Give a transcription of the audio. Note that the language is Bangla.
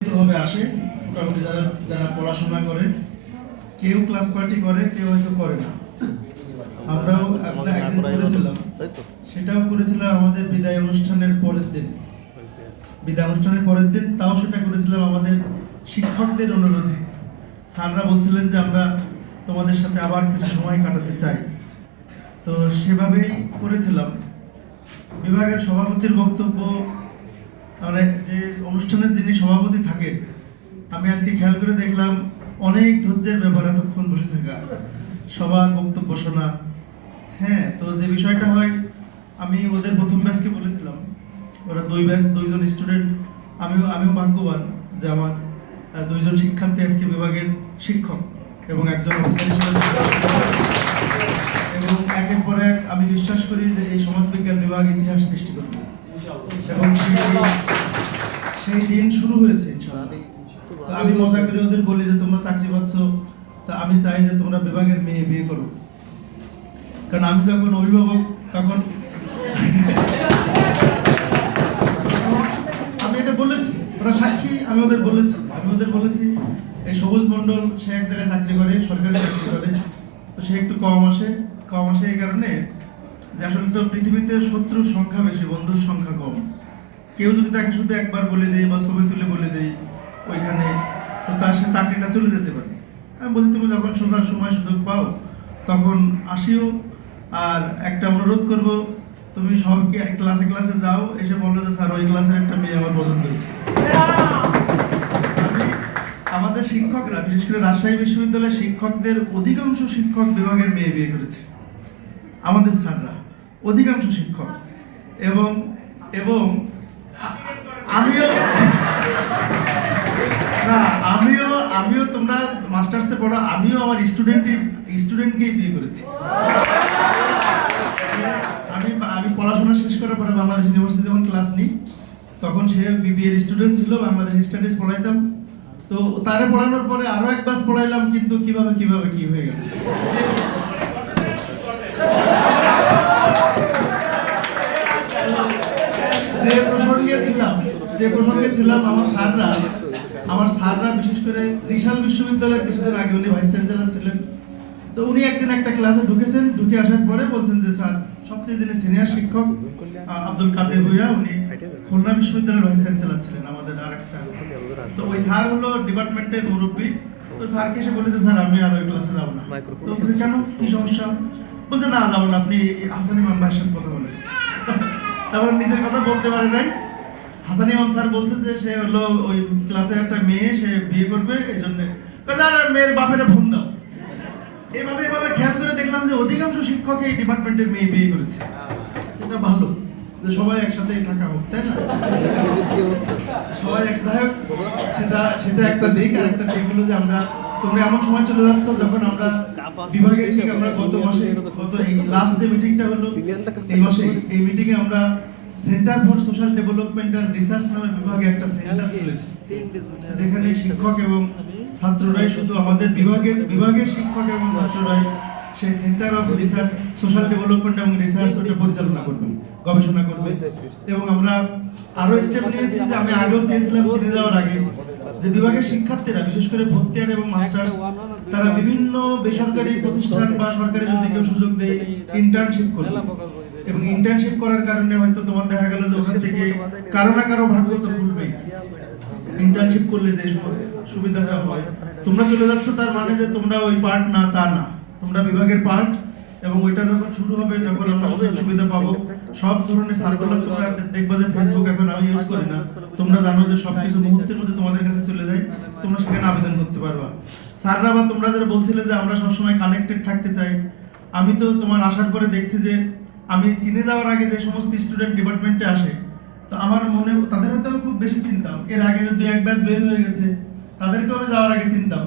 ভাবে আসে মোটামুটি যারা যারা পড়াশোনা করে, কেউ ক্লাস পার্টি করে, কেউ হয়তো করে না। আমরাও একদিন করেছিলাম, সেটাও করেছিলাম আমাদের বিদায় অনুষ্ঠানের পরের দিন। বিদায় অনুষ্ঠানের পরের দিন তাও সেটা করেছিলাম আমাদের শিক্ষকদের অনুরোধে। স্যাররা বলছিলেন যে আমরা তোমাদের সাথে আবার কিছু সময় কাটাতে চাই, তো সেভাবেই করেছিলাম। বিভাগের সভাপতির বক্তব্য, মানে যে অনুষ্ঠানের যিনি সভাপতি থাকেন, আমি আজকে খেয়াল করে দেখলাম অনেক ধৈর্যের ব্যাপার এতক্ষণ বসে থাকা, সবার বক্তব্য শোনা। হ্যাঁ, তো যে বিষয়টা হয়, আমি ওদের প্রথম ব্যাচকে বলেছিলাম, ওরা দুইজন স্টুডেন্ট, আমিও ভাগ্যবান যে আমার দুইজন শিক্ষার্থী আজকে বিভাগের শিক্ষক এবং একজন অফিসার হিসেবে, এবং একের পর এক আমি বিশ্বাস করি যে এই সমাজবিজ্ঞান বিভাগ ইতিহাস সৃষ্টি করবে এবং সেই দিন শুরু হয়েছে ইনশাআল্লাহ। তো আমি মজা করে ওদের বলি যে তোমরা চাকরি পাচ্ছ, তো আমি চাই যে তোমরা বিভাগের মেয়ে বিয়ে করো, কারণ আমি যখন অভিভাবক তখন আমি এটা বলেছি, ওরা সাক্ষী, আমি ওদের বলেছি এই সবুজ মণ্ডল সে এক জায়গায় চাকরি করে, সরকারি চাকরি করে, তো সে একটু কম আসে এই কারণে যে আসলে তো পৃথিবীতে শত্রুর সংখ্যা বেশি, বন্ধুর সংখ্যা কম। কেউ যদি তাকে শুধু একবার বলে দেয় বা ছবি তুলে বলে দেয় ওইখানে, তো তার সে চাকরিটা চলে যেতে পারে। আমি বলছি তুমি যখন সময় সুযোগ পাও তখন আসিও, আর একটা অনুরোধ করব, তুমি সব ক্লাসে যাও, এসে বললো যে স্যার ওই ক্লাসের একটা মেয়ে আমার পছন্দ হয়েছে। আমাদের শিক্ষকরা, বিশেষ করে রাজশাহী বিশ্ববিদ্যালয়ের শিক্ষকদের অধিকাংশ শিক্ষক বিভাগের মেয়ে বিয়ে করেছে, আমাদের স্যাররা অধিকাংশ শিক্ষক। এবং এবং আমিও আমিও তোমরা মাস্টার্সে পড়ো, আমিও আমার স্টুডেন্টকেই বিয়ে করেছি। আমি পড়াশোনা শেষ করার পরে বাংলাদেশ ইউনিভার্সিটি যখন ক্লাস নিই, তখন সে বিবিএর স্টুডেন্ট ছিল, বাংলাদেশ স্টাডিজ পড়াইতাম। তো তারে পড়ানোর পরে আরো এক ব্যাচ পড়াইলাম, কিন্তু কিভাবে কি হয়ে গেল। যে প্রসঙ্গে ছিলাম আমার স্যাররা বিশেষ করে ত্রিশাল বিশ্ববিদ্যালয়ের কিছুদিন আগে উনি ভাইস চ্যান্সেলর ছিলেন। তো উনি একদিন একটা ক্লাসে ঢুকে আসার পরে বলছেন যে স্যার, সবচেয়ে যিনি সিনিয়র শিক্ষক আব্দুল কাদের ভুইয়া, উনি খুলনা বিশ্ববিদ্যালয়ের ভাইস চ্যান্সেলর ছিলেন, আমাদের আরেক স্যার। তো ওই স্যার হলো ডিপার্টমেন্টের মুরব্বী। তো স্যারকে এসে বলেছে স্যার আমি আর ওই ক্লাসে যাবো না। তো বলছে কেন, কি সমস্যা? বলছে না যাবো না, আপনি হাসান ইমাম ভাইয়ের সাথে কথা বলেন। তারপর নিজের কথা বলতে পারে নাই। হাসান ইমাম স্যার বলছে যে সে হলো ওই ক্লাসের একটা মেয়ে, সে বিয়ে করবে, এই জন্য মেয়ের বাপের ফোন দাও। এভাবে খেয়াল করে দেখলাম যে অধিকাংশ শিক্ষক এই ডিপার্টমেন্টের মেয়ে বিয়ে করেছে। এটা ভালো যে সবাই একসাথেই থাকা হোক, তাই না? সবাই একসাথে হোক, সেটা একটা দিক। আর একটা দিক হলো যে তোমরা এমন সময় চলে যাচ্ছ যখন আমরা বিভাগের ঠিক আমরা গত এই লাস্ট যে মিটিংটা হলো এই মাসে, এই মিটিংয়ে আমরা Centre for Social Development and Research নামে বিভাগে একটা সেন্টার খুলেছি, যেখানে শিক্ষক এবং ছাত্ররাই, শুধু আমাদের বিভাগের শিক্ষক এবং ছাত্ররাই সেই centre of research social development এবং রিসার্চ ওটা পরিচালনা করবে, গবেষণা করবে। এবং আমরা আরো স্টেপ নিয়েছি যে আমি আগেও চেয়েছিলাম চিনে যাওয়ার আগে, যে বিভাগের শিক্ষার্থীরা বিশেষ করে ভর্তি ইয়ার এবং মাস্টার্স, তারা বিভিন্ন বেসরকারি প্রতিষ্ঠান বা সরকারি যদি কেউ সুযোগ দেয় ইন্টার্নশিপ করবে। এবং ইন্টার্নশিপ করার কারণে হয়তো তোমার দেখা গেল যে ওখান থেকে কারো না কারো ভাগ্য তো খুলবেই। ইন্টার্নশিপ করলে যে সুবিধাটা হয়, তোমরা চলে যাচ্ছ তার মানে যে তোমরা ওই পার্ট না, তা না, তোমরা বিভাগের পার্ট। এবং ওইটা যখন শুরু হবে, যখন আমরা সুবিধা পাবো, সব ধরনের সার্কুলার তোমরা দেখবা যে ফেসবুক এখন আমি ইউজ করি না, তোমরা জানো যে সবকিছু মুহূর্তের মধ্যে তোমাদের কাছে চলে যায়, তোমরা সেখানে আবেদন করতে পারবা। স্যাররা বা তোমরা যারা বলছিলে যে আমরা সবসময় কানেক্টেড থাকতে চাই, আমি তো তোমার আসার পরে দেখছি যে আমি চিনে যাওয়ার আগে যে সমস্ত স্টুডেন্ট ডিপার্টমেন্টে আসে, তো আমার মনে তাদের হয়তো আমি খুব বেশি চিনতাম, এর আগে যে 2-1 ব্যাচ বের হয়ে গেছে তাদেরকেও আমি যাওয়ার আগে চিনতাম।